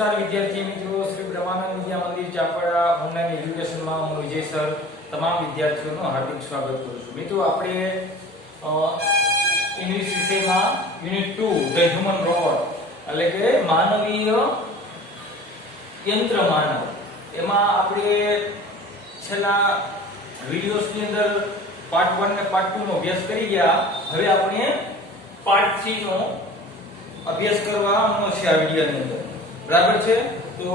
નમસ્કાર વિદ્યાર્થી મિત્રો, શ્રી બ્રહ્માનંદ વિદ્યા મંદિર ચાપડા ઓનલાઈન એજ્યુકેશનમાં હું વિજય સર તમામ વિદ્યાર્થીઓનું હાર્દિક સ્વાગત કરું છું. મિત્રો આપણે ઇંગ્લિશ વિષયમાં યુનિટ 2 ધ હ્યુમન રોબોટ એટલે કે માનવીય યંત્ર માનવ એમાં આપણે છેલ્લા વિડિયોઝની અંદર પાર્ટ 1 અને પાર્ટ 2 નો અભ્યાસ કરી ગયા. હવે આપણે પાર્ટ 3 નો અભ્યાસ કરવાનો છે આ વિડિયોની અંદર. બરાબર છે? તો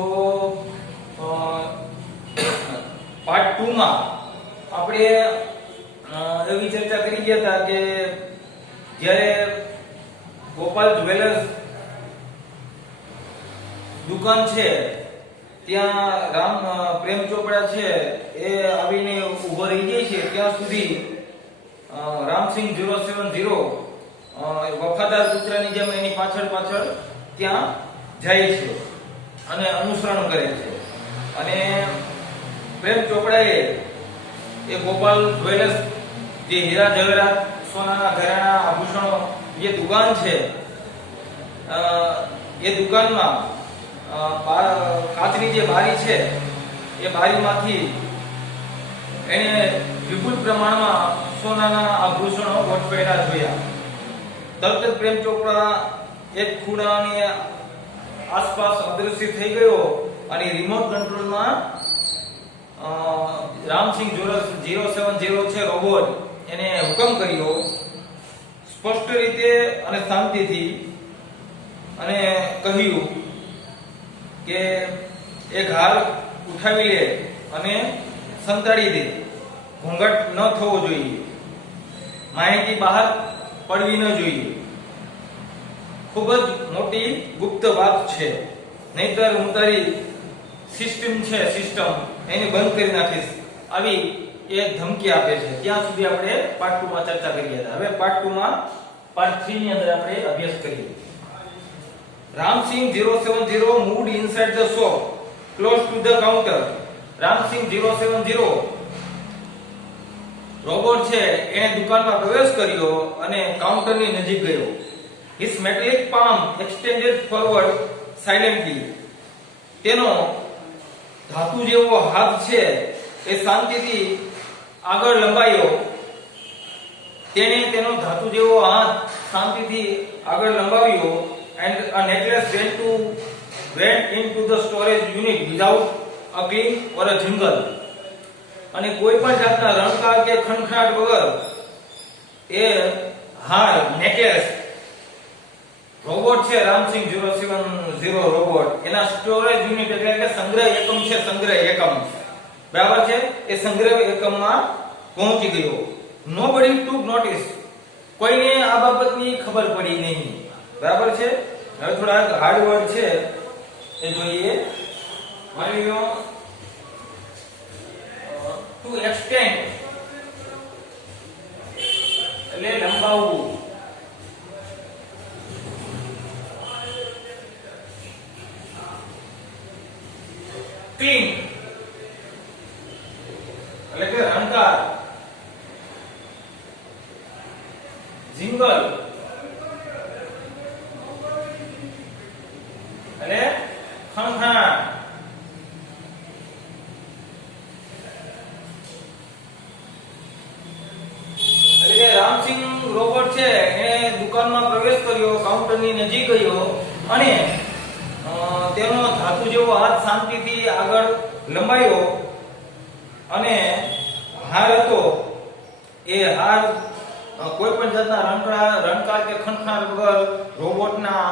પાર્ટ 2 માં આપણે એવી ચર્ચા કરી ગયા હતા કે જ્યારે ગોપાલ જ્વેલર્સ દુકાન છે ત્યાં પ્રેમ ચોપડા છે એ આવીને ઉભો રહી જાય છે ત્યાં સુધી રામસિંહ 070 વફાદાર પુત્રની જેમ એની પાછળ ત્યાં જાય છે અને અનુસરણ કરે છે. અને પ્રેમ ચોપડાએ એ ગોપાલ જ્વેલર્સ જે હીરા જવેરાત સોનાના ઘરેણા આભૂષણો જે દુકાન છે એ દુકાનમાં કાચની જે બારી છે એ બારીમાંથી એને વિપુલ પ્રમાણમાં સોનાના આભૂષણો ગોઠવેલા જોયા. તરત જ પ્રેમ ચોપડા એક ખૂણાની આસપાસ અદૃશ્ય થઈ ગયો અને રિમોટ કંટ્રોલમાં રામસિંહ 070 છે રોબોટ એને હુકમ કર્યો સ્પષ્ટ રીતે અને શાંતિથી અને કહ્યું કે એક હાર ઉઠાવી લે અને સંતાડી દે. ઘોંઘાટ ન થવો જોઈએ, માહિતી બહાર પડવી ન જોઈએ. ખૂબ જ મોટી ગુપ્ત વાત છે, નહીતર હું તારી સિસ્ટમ એને બંધ કરી નાખીશ. આવી એક ધમકી આપે છે. ત્યાં સુધી આપણે પાર્ટ 2 માં ચર્ચા કરી હતા. હવે પાર્ટ 2 માં પાર્ટ 3 ની અંદર આપણે અભ્યાસ કરીએ. Ramsingh 070 moved inside the shop close to the counter. Ramsingh 070 robot છે એને દુકાનમાં પ્રવેશ કર્યો અને કાઉન્ટરની નજીક ગયો. His metallic palm extended forward silently. તેનો ધાતુ જેવો હાથ છે એ શાંતિથી આગળ લંબાયો. તેણે તેનો ધાતુ જેવો હાથ શાંતિથી આગળ લંબાવ્યો. And a necklace went into the storage unit without a cling or a jingle. અને કોઈ પણ જાતના રણકાર કે ખણખણાટ વગર એ હાર નેકલેસ રોબોટ છે રામસિંહ 070 રોબોટ એના સ્ટોરેજ યુનિટ એટલે કે સંગ્રહ એકમ છે. સંગ્રહ એકમ બરાબર છે. એ સંગ્રહ એકમમાં પહોંચી ગયો. Nobody took notice. કોઈને આ બાબતની ખબર પડી નહીં. બરાબર છે. હવે થોડા હાર્ડ વર્ડ છે એ જોઈએ. માની લો ટુ એક્સટેન્ડ એટલે લંબાવવું. ક્લીન એટલે કે રણકાર. જિંગલ અને ખણખણાટ. એટલે કે રામસિંહ રોબોટ છે એ દુકાનમાં પ્રવેશ કર્યો, કાઉન્ટરની નજીક ગયો અને તેનો ધાતુ જેવો હાથ શાંતિથી આગળ લંબાયો અને હાર હતો એ હાર કોઈ પણ જાતના રણકાર કે ખણખણાટ વગર રોબોટના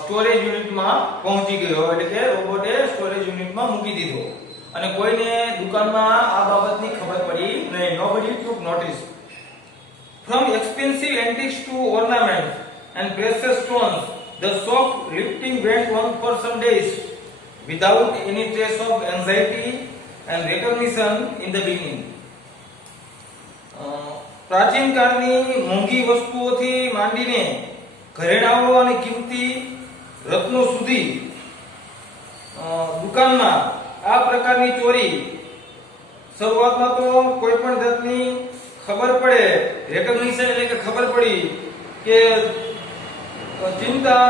સ્ટોરેજ યુનિટમાં પહોંચી ગયો. એટલે કે રોબોટે સ્ટોરેજ યુનિટમાં મૂકી દીધો અને કોઈને દુકાનમાં આ બાબતની ખબર પડી નહીં. Nobody took notice. From expensive antiques to ornaments and precious stones, the shop lifting went on for some days without any trace of anxiety and recognition in the beginning. પ્રાચીન કાળની મોંઘી વસ્તુઓથી માંડીને ઘરેણાઓ અને કિંમતી રત્નો સુધી દુકાનમાં આ પ્રકારની ચોરી શરૂઆતમાં તો કોઈ પણ જાતની ખબર પડે, રેકગ્નિશન એટલે કે ખબર પડી કે ચિંતા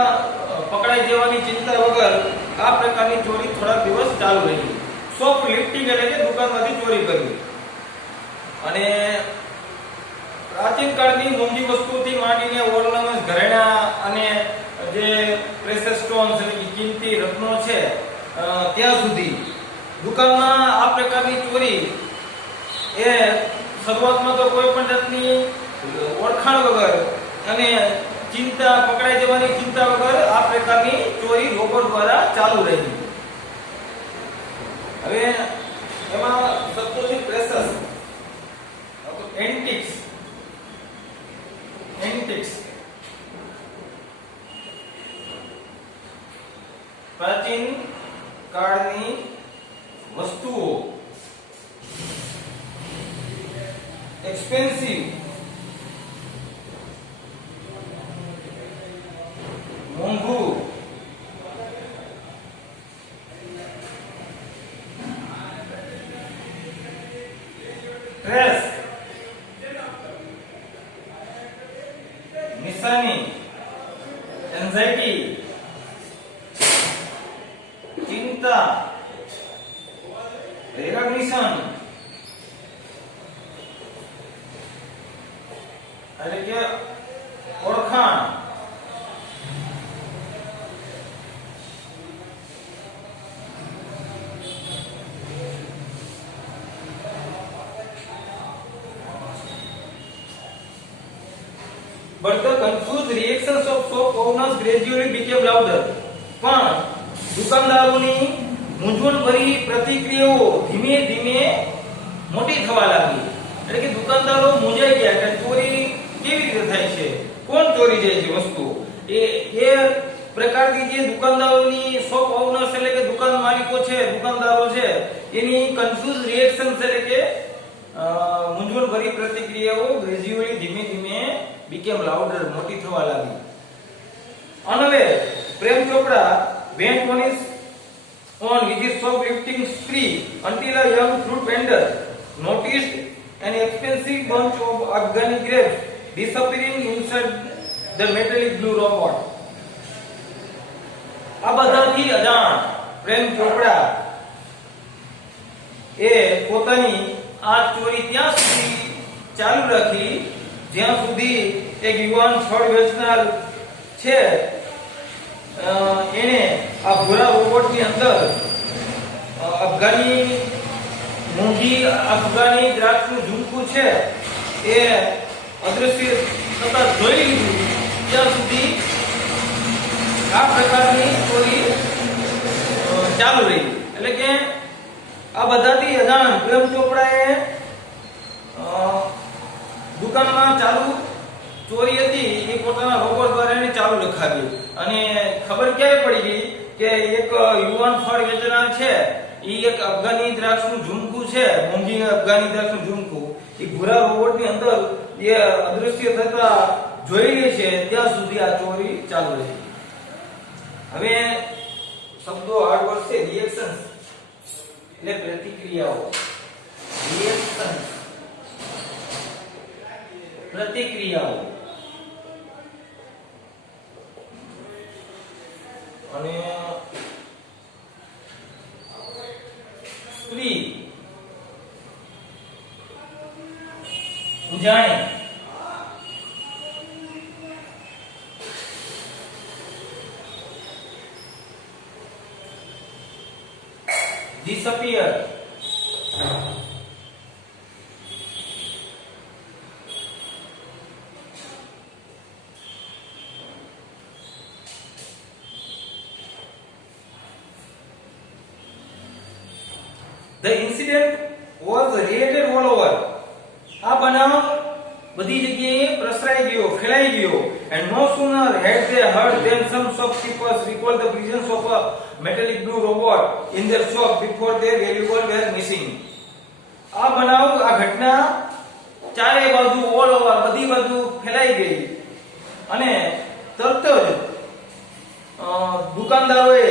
પકડાઈ જવાની ચિંતા વગર આ પ્રકારની ચોરી થોડા દિવસ ચાલુ રહી. શોપ લિફ્ટિંગ એટલે કે દુકાનમાંથી ચોરી કરવી. અને પ્રાચીન કાળની મોંઘી વસ્તુથી માંડીને ઓર્નામેન્ટ્સ, ઘરેણા અને જે પ્રેશર સ્ટોન્સ એટલે કે કિંમતી રત્નો છે ત્યાં સુધી દુકાનમાં આ પ્રકારની ચોરી એ શરૂઆતમાં તો કોઈ પણ જાતની ઓળખાણ વગર અને ચિંતા, પકડાઈ જવાની ચિંતા વગર આ પ્રકારની ચોરી લોકો દ્વારા ચાલુ રહી. હવે એમાં સૌથી પ્રેશર એન્ટિક્સ પ્રાચીન કાળની વસ્તુઓ, એક્સપેન્સિવ, મોંઘું, સ્ટ્રેસ, નિશાની, એન્ઝાઇટી, ચિંતા, રેકગ્નિશન એટલે કે ઓળખાણ, but the confused reactions of shop owners gradually became louder. પણ દુકાનદારોની મૂંઝવણભરી પ્રતિક્રિયાઓ ધીમે ધીમે મોટી થવા લાગી. એટલે કે દુકાનદારો મૂંઝાઈ ગયા કે ચોરી કેવી રીતે થાય છે, કોણ ચોરી જાય છે વસ્તુ. એ પ્રકારની જે દુકાનદારોની શોપ ઓનર્સ એટલે કે દુકાન માલિકો છે, દુકાનદારો છે, એની કન્ફ્યુઝ રિએક્શન્સ એટલે કે મૂંઝવણભરી પ્રતિક્રિયાઓ ગ્રેજ્યુઅલી ધીમે ધીમે became louder, મોટી થવા લાગી. Unaware, Prem Chopra went on his shoplifting spree until a young fruit vendor noticed an expensive bunch of Afghani grapes disappearing inside the metallic blue robot. આ બધાથી અજાણ પ્રેમ ચોપડા એ પોતાની આ ચોરી ત્યાં સુધી ચાલુ રાખી જ્યાં સુધી એક યુવાન ફળ વેચનાર છે એને આ ભૂરા રોબોટની અંદર અફઘાની મોંઘી અફઘાની દ્રાક્ષનું ઝુમકું છે એ અદ્રશ્ય થતા જોઈ લીધું ત્યાં સુધી આ પ્રકારની ચોરી ચાલુ રહી. એટલે કે આ બધાથી અજાણ પ્રેમ ચોપડાએ દુકાનમાં ચાલુ ચોરી હતી એ પોતાના રોબોટ દ્વારા એને ચાલુ લખાવી. અને ખબર ક્યારે પડી ગઈ કે એક યુવાન ફળ વેચનાર છે એ એક અફઘાની દ્રાક્ષનું ઝુમકું છે, મોંઘી અફઘાની દ્રાક્ષનું ઝુમકું એ ભૂરા રોબોટની અંદર એ અદૃશ્ય થતા જોઈ લે છે ત્યાં સુધી આ ચોરી ચાલુ રહી. હવે શબ્દો હાર્ડ વર્ડ છે. રિએક્શન એટલે પ્રતિક્રિયાઓ, રિએક્શન પ્રતિક્રિયાઓ, અને સ્ત્રી ઉજાણી, disappear, the incident was related all over. આ બનાવ બધી જગ્યાએ પ્રસરાઈ ગયો, ફેલાઈ ગયો. And no sooner had they heard than some shopkeepers recalled the presence of a metallic blue robot in their shop before their valuables were missing. આ બનાવ, આ ઘટના ચારે બાજુ ઓલ ઓવર બધી બાજુ ફેલાઈ ગઈ અને તરત જ દુકાનદારોએ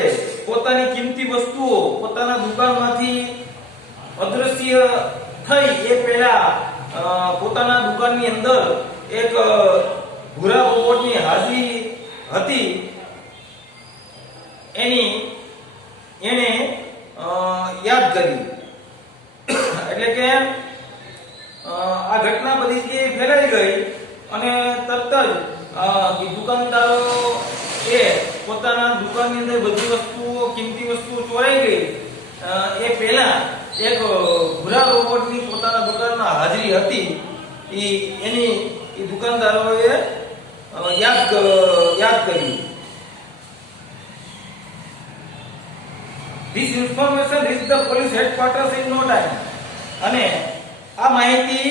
પોતાની કિંમતી વસ્તુઓ પોતાના દુકાનમાંથી અદ્રશ્ય થઈ એ પહેલા પોતાના દુકાનની અંદર એક ભૂરા રોબોટની હાજરી હતી એની એ દુકાનદારો એ પોતાના દુકાનની અંદર બધી વસ્તુઓ કિંમતી વસ્તુઓ ચોરાઈ ગઈ એ પહેલા એક ભૂરા રોબોટની પોતાના દુકાનમાં હાજરી હતી એની એ દુકાનદારોએ યાદ કરી. This information reached the police headquarters in no time. અને આ માહિતી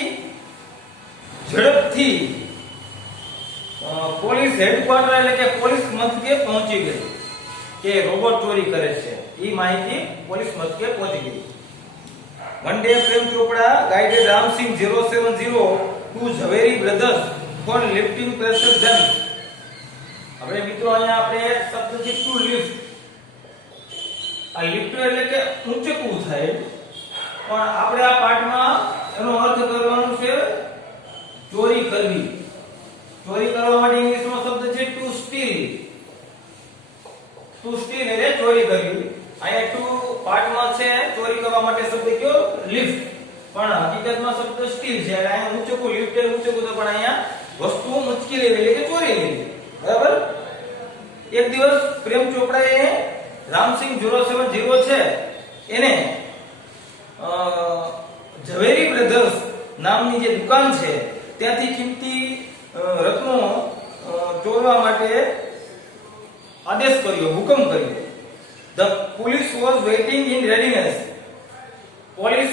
ઝડપથી પોલીસ હેડક્વાર્ટર એટલે કે પોલીસ મથકે પહોંચી ગઈ કે રોબોટ ચોરી કરે છે. એ માહિતી પોલીસ મથકે પહોંચી ગઈ. One day Prem Chopra guided Ram Singh 070 to Jhaveri Brothers for lifting pressure dump. હવે મિત્રો અહીંયા આપણે શબ્દ છે ટુ લિફ્ટ. આ લિફ્ટ એટલે કે ઊંચકવું થાય, પણ આપણે આ પાઠમાં એનો અર્થ કરવાનો છે ચોરી કરવી. ચોરી કરવા માટે ઇંગ્લિશમાં શબ્દ છે ટુ સ્ટીલ. ટુ સ્ટીલ એટલે ચોરી કરવી. અહીંયા ટુ પાઠમાં છે ચોરી કરવા માટે શબ્દ કયો લિફ્ટ, પણ હકીકતમાં શબ્દ સ્ટીલ છે. એટલે અહીંયા ઊંચકવું, લિફ્ટ એટલે ઊંચકવું, તો પણ અહીંયા વસ્તુ ઊંચકી લેવી એટલે કે ચોરી લેવી. બરાબર. એક દિવસ પ્રેમ ચોપડાએ રામસિંહ 070 છે એને ઝવેરી બ્રધર્સ નામની જે દુકાન છે ત્યાંથી કિંમતી રત્નો ચોરવા માટે આદેશ કર્યો, હુકમ કર્યો. The police was waiting in readiness. Police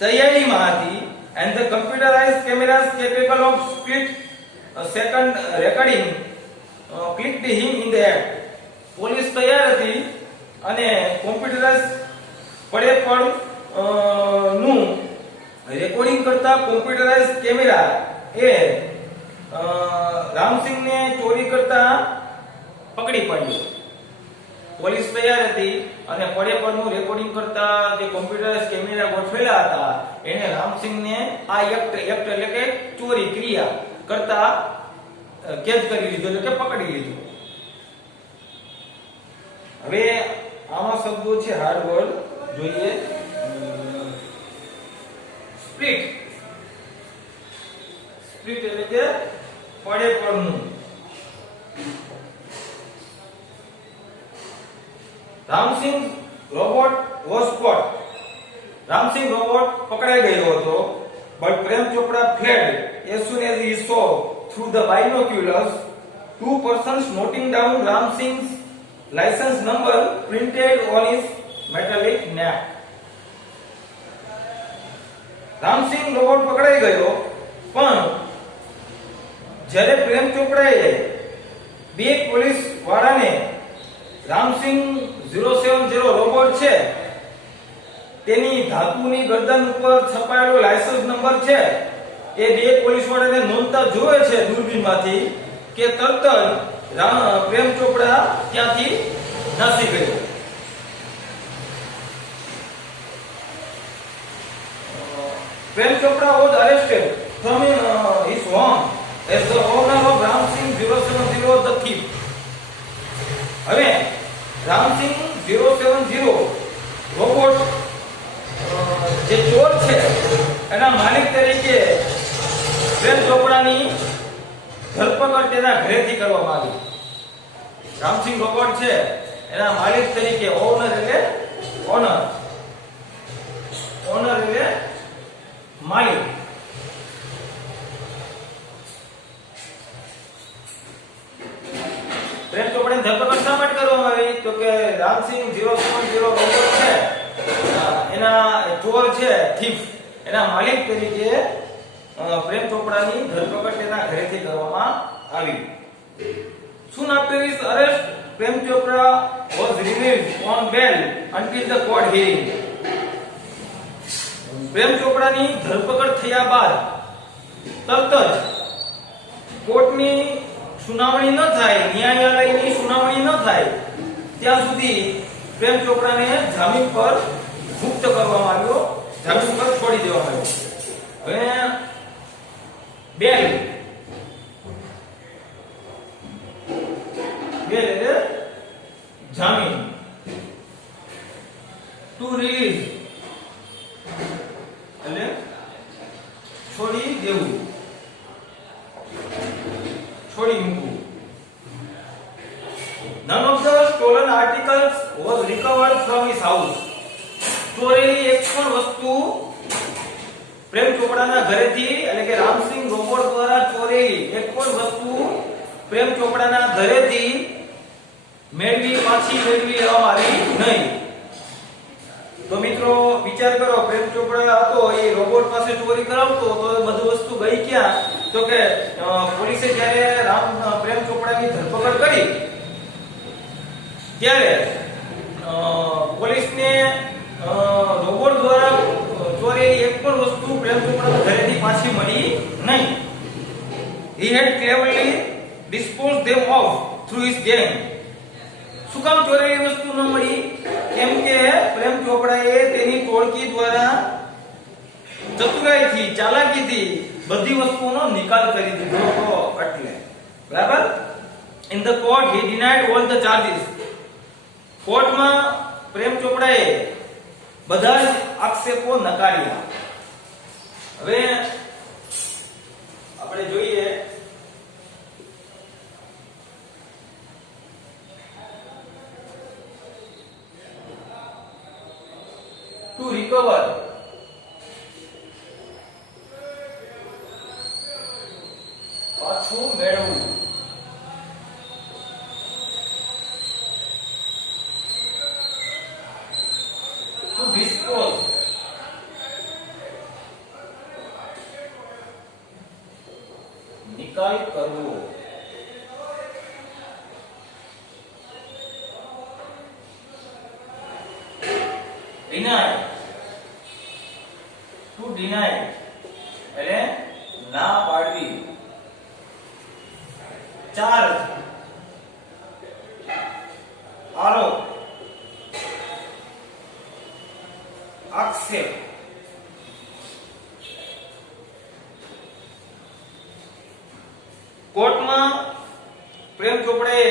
તૈયારીમાં હતી. And the computerized cameras capable of split second recording clicked him in the act. Police તૈયાર હતી અને કોમ્પ્યુટરાઇઝ પડે પણ નું રેકોર્ડિંગ કરતા કોમ્પ્યુટરાઇઝ કેમેરા એ રામસિંહને ચોરી કરતા પકડી પાડ્યો. પોલીસ તૈયાર હતી અને પડે પરનું રેકોર્ડિંગ કરતા જે કોમ્પ્યુટરાઇઝ કેમેરા ગોઠવેલા હતા એને રામસિંહને આ એક્ટ એટલે કે ચોરી ક્રિયા કરતા કેદ કરી લીધો, એટલે કે પકડી લીધો. હવે આમાં શબ્દો છે હાર્ડ વર્ડ જોઈએ. સ્પ્લિટ. સ્પ્લિટ એટલે કે પડે પડનું. Ramsingh robot was caught. Ramsingh robot પકડાઈ ગયો હતો. But Prem Chopra fled as soon as he saw through the binoculars two persons noting down Ram Singh's license number printed on his metallic nap. Ramsingh robot પકડાઈ ગયો, પણ જ્યારે પ્રેમ ચોપડાએ બે પોલીસ વાળાને Ramsinh 070 robot છે તેની ધાતુની ગરદન ઉપર છપાયેલો લાયસન્સ નંબર છે એ બે પોલીસ વાળાને નોંધતા જોવે છે દૂરબીનમાંથી કે તરત જ પ્રેમ ચોપડા ત્યાંથી નાસી ગયો. પ્રેમ ચોપડા was arrested from his home as the owner of Ramsingh 070 the thief. હવે રામસિંહ 070 રોબોટ જે ચોર છે એના માલિક તરીકે પ્રેમ ચોપડાની ધરપકડ તેના ઘરેથી કરવામાં આવી. રામસિંહ રોબોટ છે એના માલિક તરીકે ઓનર એટલે માલિક. પ્રેમ ચોપડાની ધરપકડ શા માટે કરવામાં આવી? તો કે રામસિંહ 070 રોબોટ છે એના ચોર છે થીફ એના માલિક તરીકે પ્રેમ ચોપડાની ધરપકડ તેના ઘરેથી કરવામાં આવી. Soon after his arrest, Prem Chopra was released on bail until the court hearing. પ્રેમ ચોપડાની ધરપકડ થયા બાદ તરત જ કોર્ટની સુનાવણી ન થાય, ન્યાયાલયની સુનાવણી ન થાય ત્યાં સુધી પ્રેમ ચોપડાને જામીન પર મુક્ત કરવામાં આવ્યો, જામીન પર છોડી દેવામાં આવ્યો. હવે બેલ એટલે જામીન. ટુ રિલીઝ એટલે છોડી દેવું. છોડી મૂકવું. None of the stolen articles was recovered from his house. ચોરેલી એક પણ વસ્તુ પ્રેમ ચોપડાના ઘરેથી એટલે કે રામસિંહ રોબોટ દ્વારા ચોરેલી એક પણ વસ્તુ પ્રેમ ચોપડાના ઘરેથી પાછી મેળવી લેવામાં આવી નહીં. તો મિત્રો વિચાર કરો, પ્રેમ ચોપડા હતો એ રોબોટ પાસે ચોરી કરાવતો તો એ બધી વસ્તુ ગઈ ક્યાં? તો કે પોલીસે જ્યારે પ્રેમ ચોપડાની ધરપકડ કરી ત્યારે પોલીસને રોબોટ દ્વારા ચોરેલી એક પણ વસ્તુ પ્રેમ ચોપડાના ઘરેથી પાછી મળી નહીં. He had cleverly disposed them off through his gang. શું કામ ચોરેલી વસ્તુ ન મળી? કેમ કે પ્રેમ ચોપડાએ તેની ટોળકી દ્વારા ચતુરાઈથી, ચાલાકીથી બધી વસ્તુઓનો નિકાલ કરી દીધો હતો. એટલે બરાબર. In the court he denied all the charges. કોર્ટમાં પ્રેમ ચોપડાએ બધા જ આક્ષેપો નકાર્યા. હવે આપણે જોઈએ to recover પાછું મેળવવું. To dispose નિકાલ કરવો. deny to deny એટલે ના પાડવી. ચાર્જ આરોપ આક્ષેપ. કોર્ટમાં પ્રેમ ચોપડાએ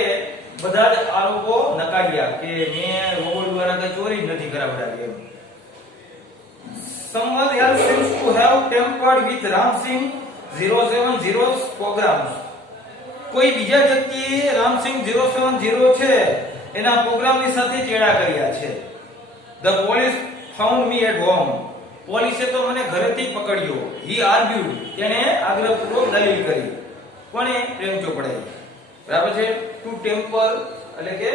બધા જ આરોપો નકાર્યા કે મેં રોબોટ દ્વારા કઈ ચોરી નથી કરાવડાવી. Someone else seems to have tampered with Ramsingh 070's programs. કોઈ બીજા વ્યક્તિએ રામસિંહ 070 છે એના પ્રોગ્રામની સાથે ચેડા કર્યા છે. The police found me at home. પોલીસે તો મને ઘરેથી પકડ્યો. He argued. તેને આગ્રહપૂર્વક દલીલ કરી. કોણે? પ્રેમ ચોપડાએ. બરાબર છે. ટુ ટેમ્પર એટલે કે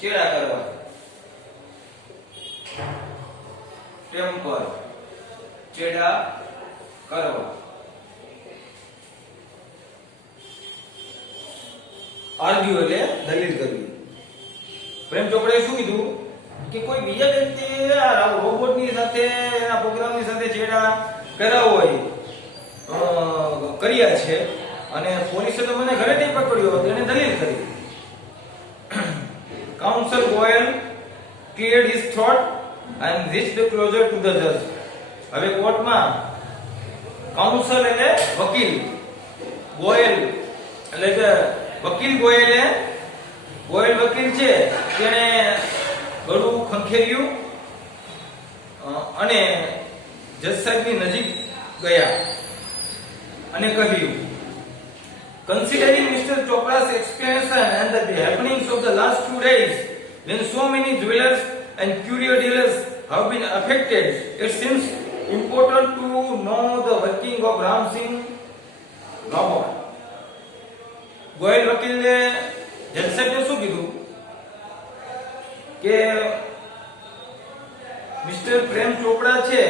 ચેડા કરવા. ટેમ્પર ચેડા કરવા. આર્ગ્યુ એટલે દલીલ કરવી. પ્રેમ ચોપડાએ શું કીધું કે કોઈ બીજા વ્યક્તિએ આ રોબોટની સાથે એના પ્રોગ્રામની સાથે ચેડા કર્યા હોય કર્યા છે અને પોલીસે તો મને ઘરેથી પકડ્યો તેને દલીલ કરી. Counsel Goyal cleared his throat and reached closer to the judge. હવે કોર્ટમાં કાઉન્સલ એટલે વકીલ, ગોયલ એટલે કે વકીલ ગોયલ વકીલ છે તેણે ગળું ખંખેર્યું અને જજ સાહેબની નજીક ગયા અને કહ્યું, Considering Mr. Chopra's explanation and the happenings of the last 2 days, when so many jewelers and curio dealers have been affected, it seems important to know the working of Ramsingh robot. Goyal વકીલે જજ સાહેબને શું કીધું કે mister પ્રેમ ચોપડા છે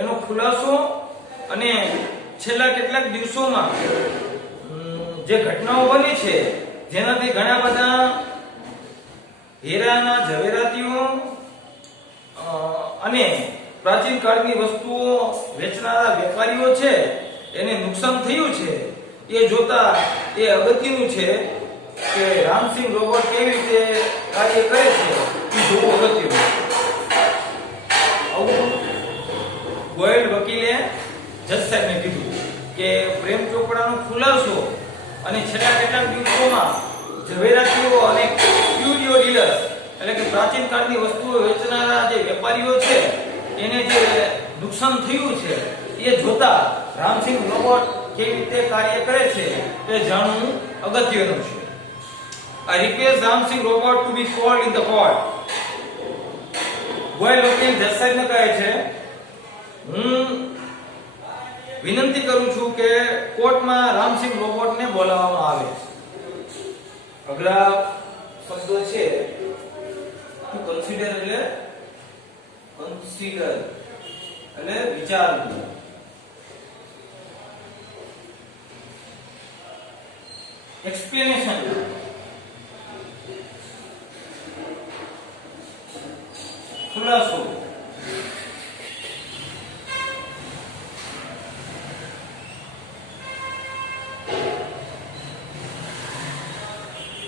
એનો ખુલાસો અને છેલ્લા કેટલાક દિવસોમાં જે ઘટનાઓ બની છે જેનાથી ઘણા બધા હીરાના ઝવેરાતીઓ અને પ્રાચીન કાળની વસ્તુઓ વેચનારા વેપારીઓ છે એને નુકસાન થયું છે. એ જોતા એ અગત્યનું છે કે રામસિંહ રોબોટ કેવી રીતે કાર્ય કરે છે એ જોવું અગત્યનું. આવું ગોયલ વકીલે જજ સાહેબને કીધું કે પ્રેમ ચોપડાનો ખુલાસો અને છેલ્લા કેટલાક દિવસોમાં ઝવેરાતીઓ અને ક્યુરિયો ડીલર્સ એટલે કે પ્રાચીન કાળની વસ્તુઓ વેચનારા જે વેપારીઓ છે એને જે નુકસાન થયું છે એ જોતા રામસિંહ રોબોટ કેવી રીતે કાર્ય કરે છે એ તે જાણવું અગત્યનું છે. I request Ramsingh robot to be called in the court. Goyal વકીલ જજને કહે છે, હું વિનંતી કરું છું કે કોર્ટમાં રામસિંહ રોબોટને બોલાવવામાં આવે. અગલા શબ્દ છે કન્સિડર એટલે વિચારવું. એક્સપ્લેનેશન ખુલાસો.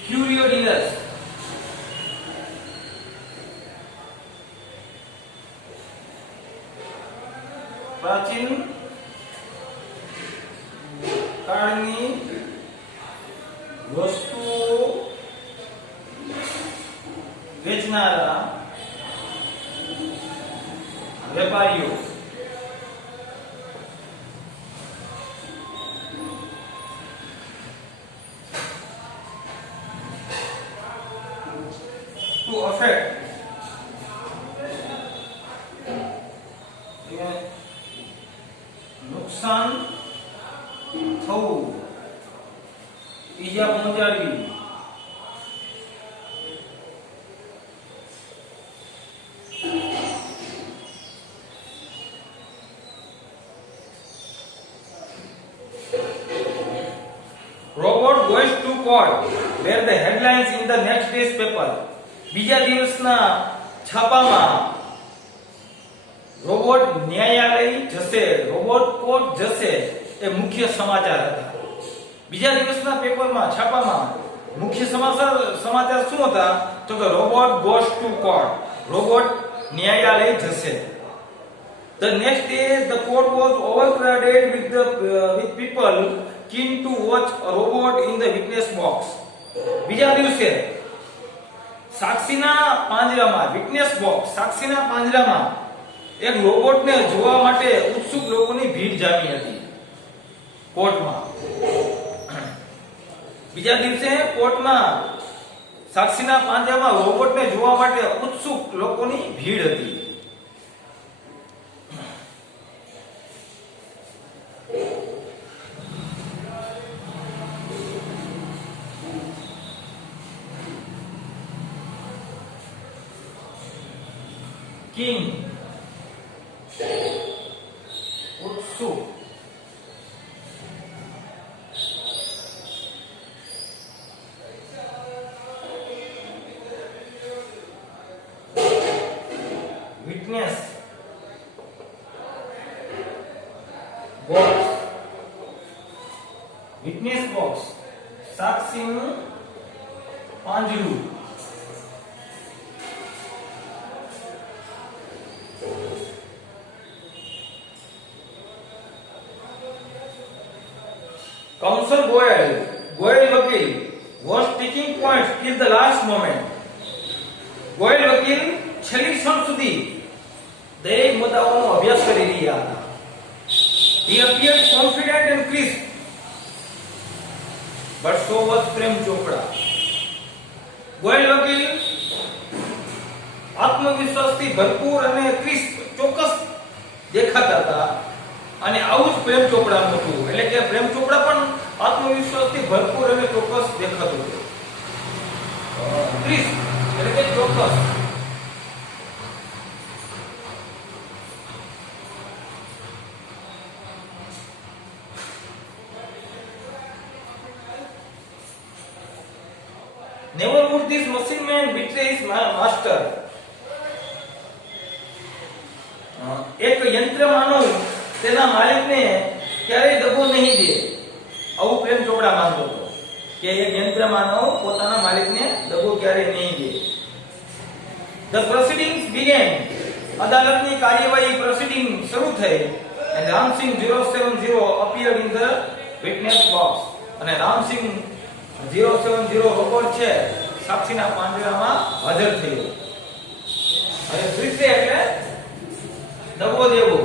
ક્યુરિયોડિયસ પ્રાચીન કાળની વસ્તુઓ વેચનારા વેપારીઓ. To affect નુકસાન થવું, ઈજા પહોંચાડવી. Robot goes to court where the headlines in the next day's paper. બીજા દિવસના છાપામાં રોબોટ ન્યાયાલય જશે, રોબોટ કોર્ટ જશે એ મુખ્ય સમાચાર હતા. બીજા દિવસના પેપરમાં છાપામાં મુખ્ય સમાચાર શું હતા? તો કે robot goes to court, robot ન્યાયાલય જશે. The next day the court was overcrowded with people keen to watch a robot in the witness box. બીજા દિવસે સાક્ષીના પાંજરામાં, વિટનેસ બોક્સ, સાક્ષીના પાંજરામાં એક રોબોટને જોવા માટે ઉત્સુક લોકોની ભીડ જામી હતી કોર્ટમાં. બીજા દિવસે કોર્ટમાં સાક્ષીના પાંજરામાં રોબોટને જોવા માટે ઉત્સુક લોકોની ભીડ હતી. કિંગ ઉત્સુક. વિટનેસ બોક્સ, વિટનેસ બોક્સ સાક્ષીનું પાંજરું. Counsel Goyal Vakil was taking points till the last moment. Goyal Vakil છેલ્લી ક્ષણ સુધી દરેક મુદ્દાઓનો અભ્યાસ કરી રહ્યા હતા. He appeared confident and crisp, but so was Prem Chopra. Goyal Vakil આત્મવિશ્વાસથી ભરપૂર અને ક્રિસ્પ, ચોક્કસ દેખાતા હતા. અને આવું જ પ્રેમ ચોપડાનું હતું. એટલે કે પ્રેમ ચોપડા પણ આત્મવિશ્વાસથી ભરપૂર અને ચોક્કસ દેખાતું હતું. ક્રિસ્પ એટલે કે ચોક્કસ. Never would this machine man betray his master. એક યંત્ર માનવ તેના માલિકને ક્યારેય દગો નહીં દે, આવું પ્રેમ ચોપડા માનતો હતો કે એક યંત્ર માનવ પોતાના માલિકને દગો ક્યારેય નહીં દે. The proceedings began. અદાલતની કાર્યવાહી પ્રોસીડિંગ શરૂ થઈ. and Ramsingh 070 appeared in the witness box. અને રામસિંહ 070 રોબોટ છે સાક્ષીના પાંજરામાં હાજર થયો. અને વિટ્રે એટલે દગો દેવો,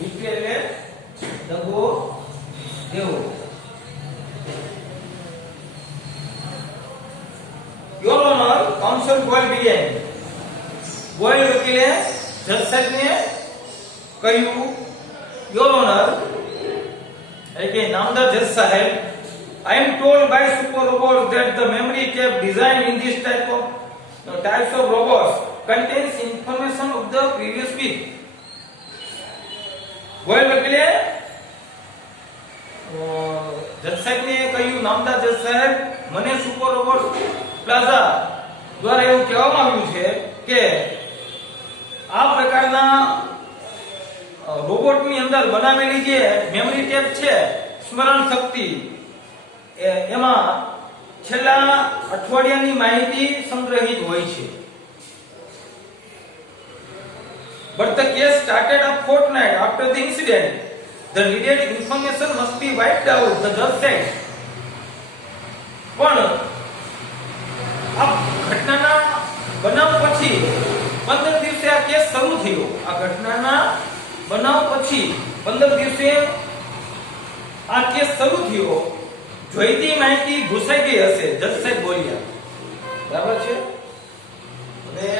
વિટ્રે એટલે દગો દેવો. કાઉન્સિલ ગોયલ બિલિયન, ગોયલ વકીલે જજ સાહેબને કહ્યું, યોર ઓનર, કે નામદાર જજ સાહેબ, I am told by super robots that the memory chip designed in this types of robots contains information of the previous week. Goyal વકીલે જજ સાહેબને કહ્યું, નામદાર જજ સાહેબ, મને સુપર રોબોટ પ્લાઝા દ્વારા એવું કહેવામાં આવ્યું છે કે આ પ્રકારના રોબોટની અંદર બનાવેલી જે મેમરી ટેપ છે, સ્મરણ શક્તિ, એમાં છેલ્લા અઠવાડિયાની માહિતી સંગ્રહિત હોય છે. But the case started a fortnight after the incident. The needed information must be wiped out, the judge said. પણ આ ઘટનાના બનાવ પછી 15 દિવસે આ કેસ શરૂ થયો. આ ઘટનાના બનાવ પછી 15 દિવસે આ કેસ શરૂ થયો. જોઈતી માહિતી ઘૂસાઈ ગઈ હશે, જજ સાહેબ બોલ્યા. બરાબર છે. હવે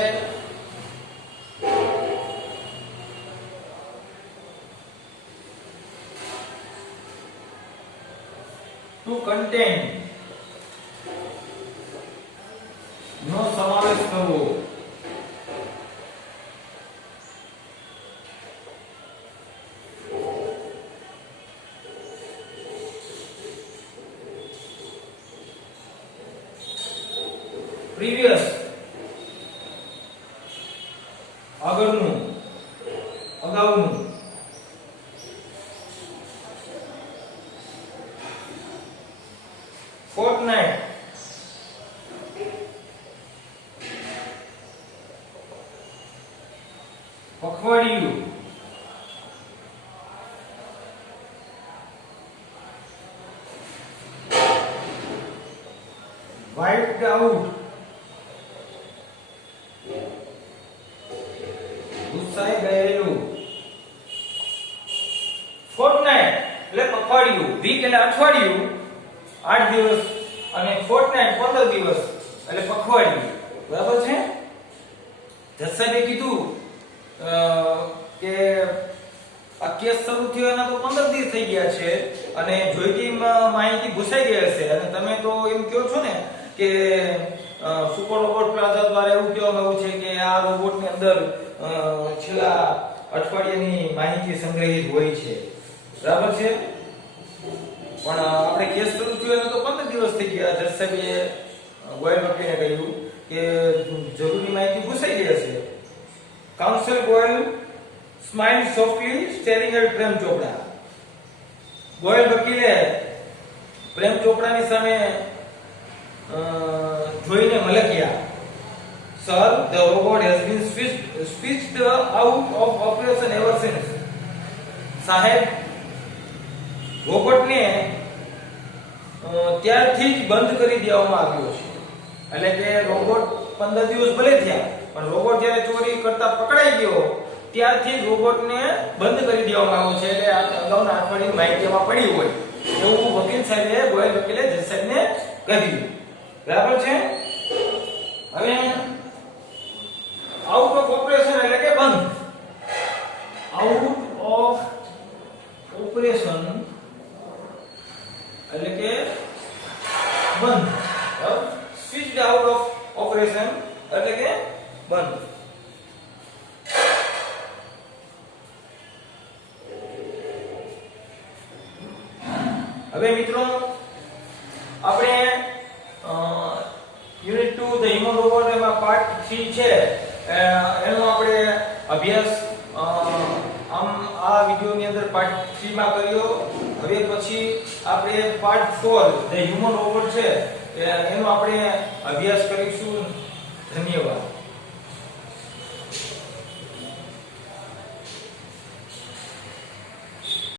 ટુ કન્ટેન્ટ નો સમાવેશ કરવો. પ્રીવિયસ આગળનું, અગાઉનું. fortnight પખવાડિયું. wiped out ગુસાઈ ગયેલું. fortnight એટલે પખવાડિયું, વીક એટલે અઠવાડિયું, 8 દિવસ, અને fortnight 15 દિવસ એટલે પખવાડિયું. બરાબર છે. જજ સાહેબે કીધું કે આ કેસ શરૂ થયો એના તો 15 દિવસ થઈ ગયા છે અને જોઈતી માહિતી ભૂસાઈ ગઈ હશે, અને તમે તો એમ કહો છો ને કે સુપર રોબોટ પ્લાઝા દ્વારા એવું કહેવામાં આવ્યું છે કે આ રોબોટની અંદર છેલ્લા અઠવાડિયાની માહિતી સંગ્રહિત હોય છે. બરાબર છે. પણ આપણે કેસ શરૂ થયો એને તો 15 દિવસ થઈ ગયા. જજ સાહેબે ગોયલ વકીલે કહ્યું કે જરૂરી માહિતી ભૂસાઈ ગઈ હશે. Counsel Goyal smiled softly staring at Prem Chopra. Goyal વકીલે પ્રેમ ચોપડાની સામે જોઈને મલક્યા. Sir, the robot has been switched out of operation ever since. સાહેબ, રોબોટને ત્યારથી જ બંધ કરી દેવામાં આવ્યો છે. એટલે કે રોબોટ 15 દિવસ ભલે થયા, પણ રોબોટ જ્યારે ચોરી કરતા પકડાઈ ગયો ત્યારથી રોબોટને બંધ કરી દેવામાં આવ્યો છે. એટલે અગાઉના અઠવાડિયાની માહિતી એમાં પડી હોય એવું વકીલ સાહેબે, ગોયલ વકીલે જજ સાહેબને કહ્યું. બરાબર છે. હવે આઉટ ઓફ ઓપરેશન એટલે કે બંધ. આઉટ ઓફ ઓપરેશન એટલે કે બંધ. સ્વિચડ આઉટ ઓફ ઓપરેશન એટલે કે બંધ. હવે મિત્રો આપણે યુનિટ 2 ધ હ્યુમન રોબોટ એમાં પાર્ટ 3 છે એનો આપણે અભ્યાસ આ વિડિયોની અંદર પાર્ટ 3 માં કર્યો. હવે પછી આપણે પાર્ટ 4 ધ હ્યુમન રોબોટ છે એનો આપણે અભ્યાસ કરીશું. ધન્યવાદ.